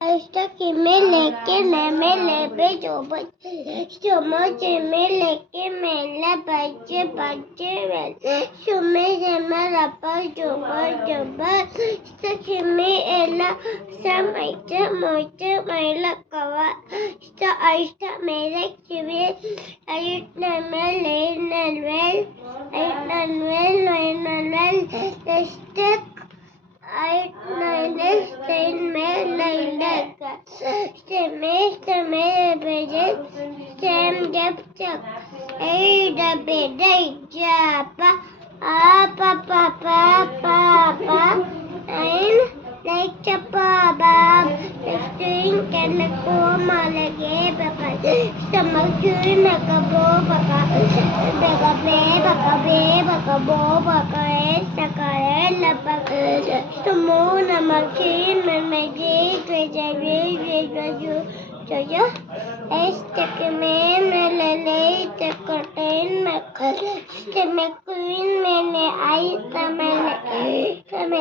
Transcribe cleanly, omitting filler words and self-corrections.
Aştaki meleke memele becoba şumace meleke mele bacı bacı ve şumace mele bacı bacı bacı aştaki mele samayca moca mele kava işte aşta melek gibi ayıtla mele nelvel ayıtla nelvel işte Ayetlerine sevmeyle sevmeyle becek sem yapacak. Eyde bede capa apa pa pa pa pa ain like chapa ba string can go malage papa samak na kabo papa baka baka bo baka sakare la papa Simona Martina Magic Jojo este que me lele te corten me este me queen me ne ahí también